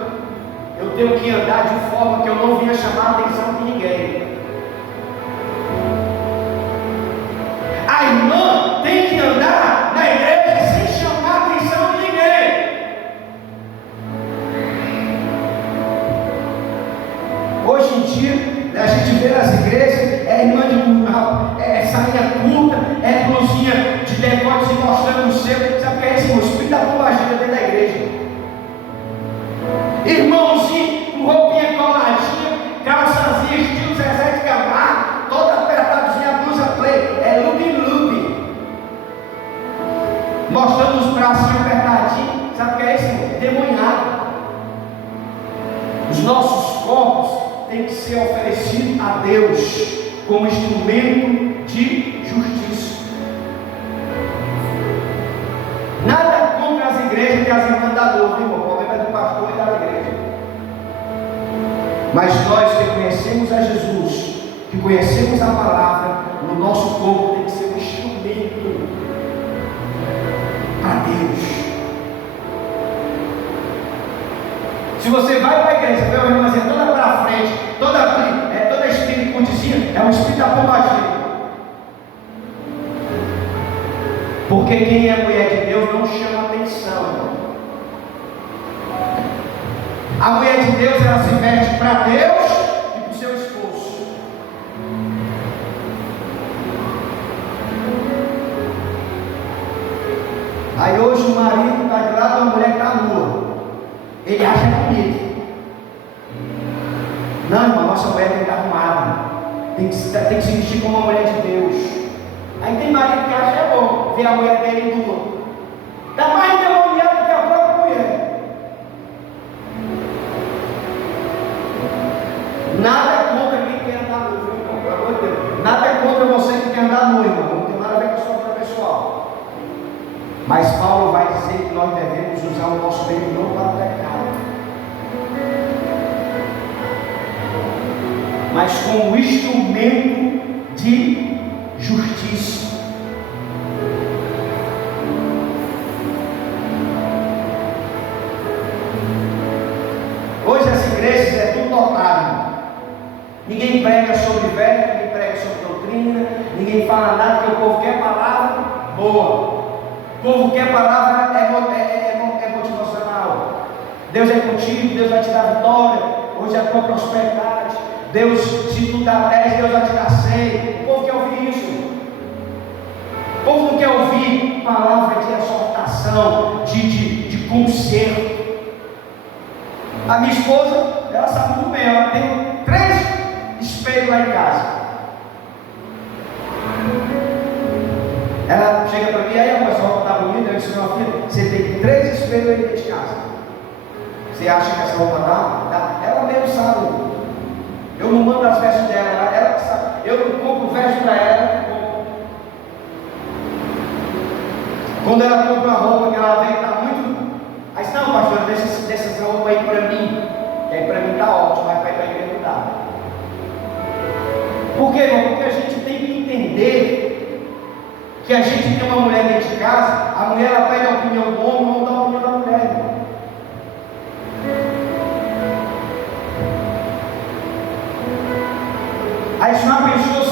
eu tenho que andar de forma que eu não venha chamar a atenção de ninguém. A irmã tem que andar na igreja sem chamar a atenção de ninguém. Hoje em dia, a gente vê nas igrejas, irmã de mural, sainha curta, blusinha de decotes e mostrando o seu. Sabe o que é esse? O espírito da pombagira dentro da igreja. Irmãozinho com roupinha coladinha, calçazinha, estilo Zezé de Camargo, toda apertadinha, a blusa play, lubi-lubi, mostrando os bracinhos apertadinhos. Sabe o que é isso? Demoniado. Os nossos corpos têm que ser oferecidos a Deus como instrumento de justiça. Nada contra as igrejas que as irmãs da novo, irmão. O problema é do pastor e da igreja. Mas nós que conhecemos a Jesus, que conhecemos a palavra, no nosso corpo tem que ser um instrumento para Deus. Se você vai para a igreja, vê uma irmãzinha toda para frente, toda espiricudizinha, é um espírito da pombagira. Porque quem é mulher de Deus não chama atenção, irmão. A mulher de Deus, ela se veste para Deus e para o seu esposo. Aí hoje o marido está de lado, a mulher está nua. Ele acha bonito. Não, irmão, nossa mulher tem que estar arrumada. Tem que se vestir como uma mulher de Deus. Aí tem marido que acha bom ver a mulher dele nua. Dá mais demoniado do que a própria mulher. Nada contra quem quer andar noivo, irmão, pelo amor de Deus. Nada contra você que quer andar noivo, não tem nada a ver com a sua vida pessoal. Mas Paulo vai dizer que nós devemos usar o nosso meio não para o pecado, mas como instrumento de justiça. Hoje as igrejas é tudo lotado. Ninguém prega sobre velho, ninguém prega sobre doutrina, ninguém fala nada, porque o povo quer palavra boa. O povo quer palavra motivacional. Deus é contigo, Deus vai te dar vitória. Hoje é a tua prosperidade. Deus, se tu dá 10, Deus vai te dar 100. O povo quer ouvir isso. O povo não quer ouvir palavra de exortação, de conselho. A minha esposa, ela sabe muito bem, ela tem 3 espelhos lá em casa. Ela chega para mim, aí a pessoa está bonita, eu disse, minha filha, você tem 3 espelhos aí dentro de casa. Você acha que essa roupa dá? Ela mesmo sabe. Eu não mando as vestes dela, ela que sabe. Eu não compro veste para ela. Quando ela compra uma roupa que ela vê que está muito. Aí diz, não, pastor, deixa essa roupa aí para mim. Que aí para mim está ótimo, mas para ir para a igreja não dá. Por quê, irmão? Porque a gente tem que entender que a gente tem uma mulher dentro de casa, a mulher ela pede a opinião do homem, o homem dá a opinião da mulher, irmão. Aí se não pensou,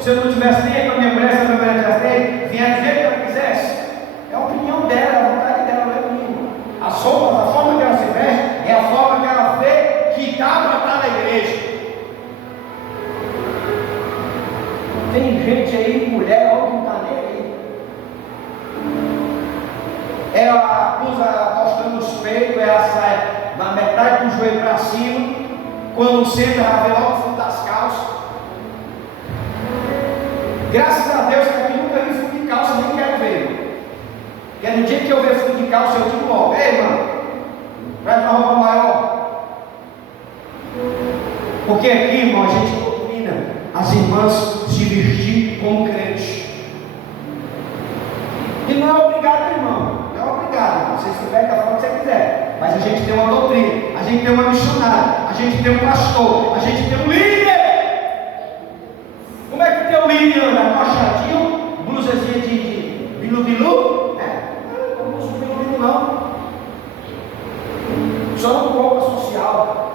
se eu não tivesse nem com a minha mulher, se a minha mulher tivesse nem, vinha dizer que ela quisesse. É a opinião dela, a vontade dela, não é minha. As roupas, a forma que ela se veste, é a forma que ela vê que dá para estar na igreja. Tem gente aí, mulher, ou não está nem aí. Ela usa mostrando os peitos, ela sai na metade do joelho para cima. Quando senta, ela vê logo o fundo das calças. Graças a Deus que aqui nunca vi fundo de calça, nem quero ver. Porque no dia que eu ver fundo de calça, eu digo logo, ei, irmão, traz uma roupa maior. Porque aqui, irmão, a gente doutrina as irmãs se vestir como crente. E não é obrigado, irmão. Não é obrigado, irmão. Você se veste da forma que você quiser. Mas a gente tem uma doutrina, a gente tem uma missionária, a gente tem um pastor, a gente tem um líder. Como é que tem o líder anda? Coxadinho, blusazinha de bilu-bilu? Não uso bilu-bilu não. Funciona como roupa social.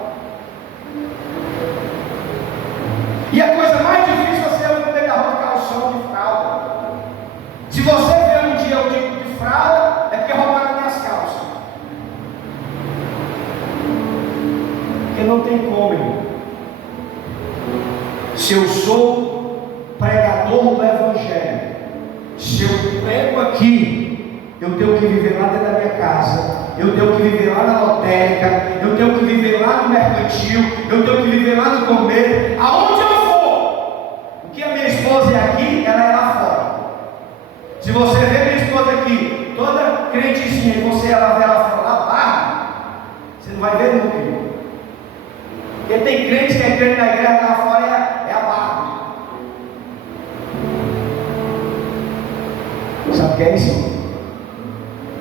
E a coisa mais difícil é você poder arrumar calção de fralda. Se você vê um dia o tipo de fralda, é porque roubaram minhas calças. Porque não tem como, irmão. Se eu sou pregador do Evangelho, se eu prego aqui, eu tenho que viver lá dentro da minha casa, eu tenho que viver lá na lotérica, eu tenho que viver lá no mercantil, eu tenho que viver lá no comer, aonde eu for. O que a minha esposa é aqui, ela é lá fora. Se você vê minha esposa aqui, toda crentezinha, e você ela vê ela fora lá, barra, você não vai ver nunca, irmão. Porque tem crente que é crente na igreja, lá fora é a barra. Sabe o que é isso?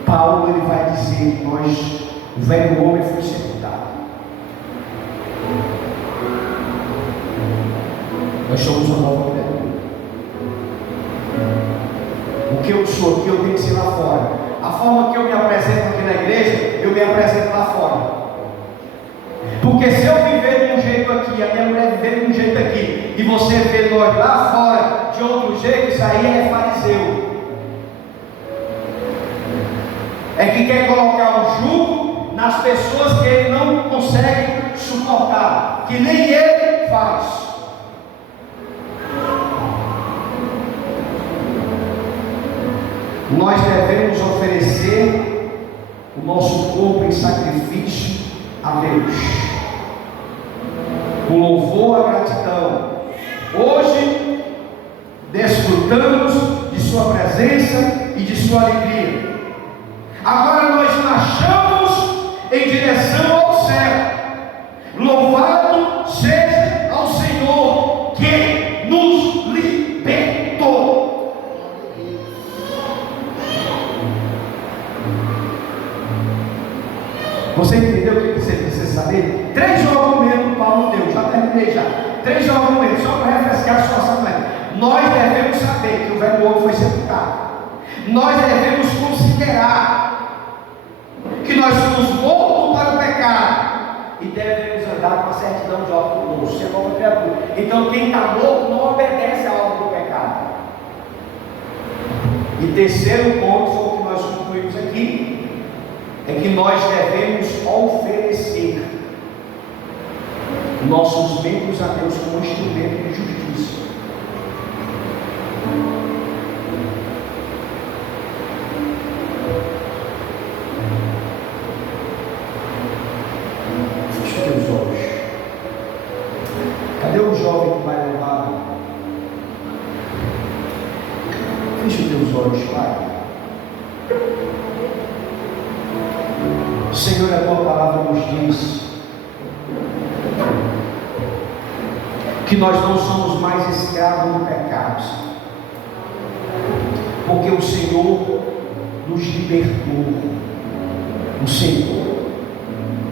Paulo ele vai dizer que nós, o velho homem foi sepultado. Nós somos uma nova criatura. O que eu sou aqui, eu tenho que ser lá fora. A forma que eu me apresento aqui na igreja, eu me apresento lá fora. Porque se eu viver de um jeito aqui, a minha mulher viver de um jeito aqui, e você vê nós lá fora de outro jeito, isso aí é fariseu. É que quer colocar o jugo nas pessoas que ele não consegue suportar, que nem ele faz. Nós devemos oferecer o nosso corpo em sacrifício a Deus, com louvor à gratidão. Hoje desfrutamos de sua presença e de sua alegria. Agora nós marchamos em direção ao céu. Louvado seja ao Senhor que nos libertou. Você entendeu o que você precisa saber? 3 argumentos Paulo deu, já terminei já. 3 argumentos, só para refrescar a sua assembleia. Nós devemos saber que o velho homem foi sepultado. Nós devemos considerar que nós somos mortos para o pecado e devemos andar com a certidão de óbito no bolso. Isso é nova criatura. Então quem está morto não obedece à ordem do pecado. E terceiro ponto, foi o que nós concluímos aqui, é que nós devemos oferecer nossos membros a Deus como instrumento de justiça. Feche teus olhos. Cadê o jovem que vai louvar? Feche teus olhos, Pai. Senhor, a tua palavra nos diz que nós não somos mais escravos do pecado, porque o Senhor nos libertou, o Senhor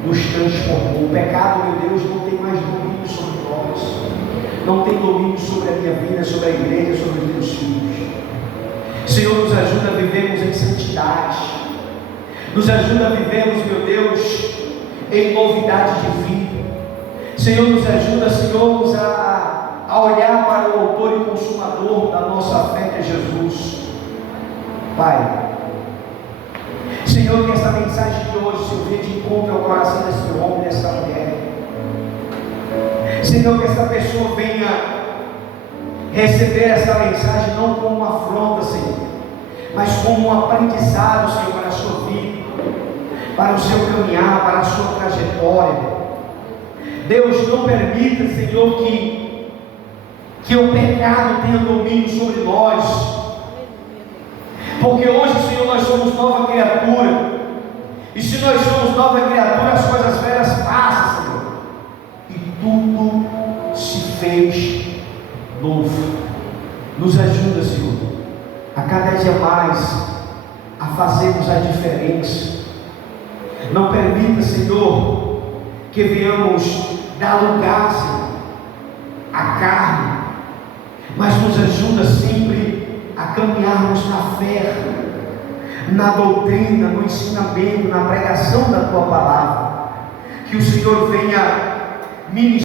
nos transformou. O pecado, meu Deus, não tem mais domínio sobre nós, não tem domínio sobre a minha vida, sobre a igreja, sobre os teus filhos. Senhor, nos ajuda a vivermos em santidade, nos ajuda a vivermos, meu Deus, em novidade de vida. Senhor, nos ajuda, Senhor, a olhar para o autor e consumador da nossa fé, que é Jesus. Pai, Senhor, que essa mensagem de hoje, Senhor, venha de encontro ao coração desse homem, dessa mulher. Senhor, que essa pessoa venha receber essa mensagem não como uma afronta, Senhor, mas como um aprendizado, Senhor, para a sua vida, para o seu caminhar, para a sua trajetória. Deus, não permita, Senhor, que o pecado tenha domínio sobre nós, porque hoje, Senhor, nós somos nova criatura, e se nós somos nova criatura, as coisas velhas passam, Senhor, e tudo se fez novo. Nos ajuda, Senhor, a cada dia mais a fazermos a diferença. Não permita, Senhor, que venhamos dar lugar, Senhor, à carne, mas nos ajuda sempre a caminharmos na fé, na doutrina, no ensinamento, na pregação da Tua palavra. Que o Senhor venha ministrar